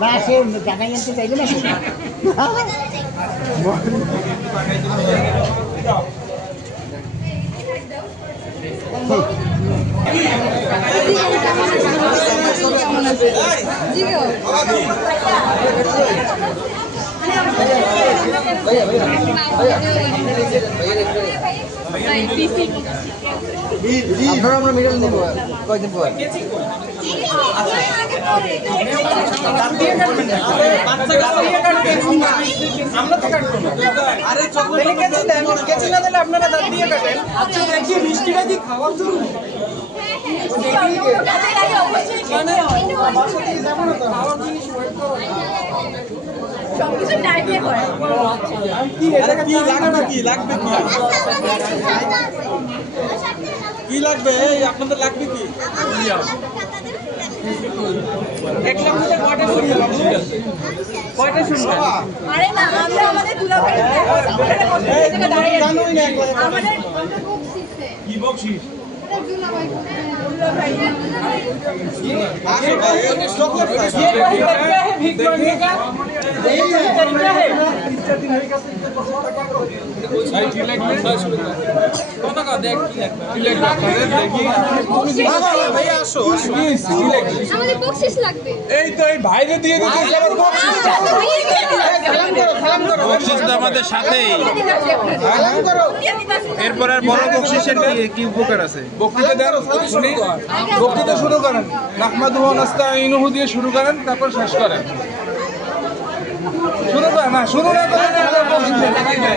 না সে জানাই আনতে চাইবে না আপনারা আমরা মেডেল নেব কয়েকদিন পর। আমরা তো কাটবো না। আরে চকলেট কেচি না দিলে আপনারা দাঁত দিয়ে কাটেন। আচ্ছা দেখি মিষ্টিটা কি খাওয়ার জন্য? মানে আমার সাথে যেমন খাওয়ার জিনিস ওয়েট করো না। সবকিছু টাইমে করে। কি লাগবে কি? লাগবে কি? কি লাগবে? এই আপনাদের লাগবে কি? দেখলাম যে কয়টা শুনবে বাবু? কয়টা শুনবে? আরে না আমরা আমাদের দুলাভাই জায়গা দাঁড়িয়ে জানোই না একলা। আমাদের বকশিসে কি বকশিস? দুলাভাই আসো ভাই চকলেট খাই। ভিক মাंगने का यही तरीका है। ভাই কি লাগবে? কত টাকা দেখ কি লাগবে? কি লাগবে? দেখি। ভাই আসো আসো। কি লাগবে? আমাদের বকশিস লাগবে এই তো এই ভাইরে দিয়ে দিতে আবার বকশিস। সালাম করো। বকশিস তো আমাদের সাথেই। সালাম করো। এরপর আর বড় বকশিসের কি উপকার আছে? বক্তৃতা দেন শুনি। বক্তৃতা শুরু করেন। নাহমাদুহু ওয়া নাস্তাঈনুহু দিয়ে শুরু করেন তারপর শেষ করেন। শুরু করেন না শুরু না করেন বকশিস ভাইয়া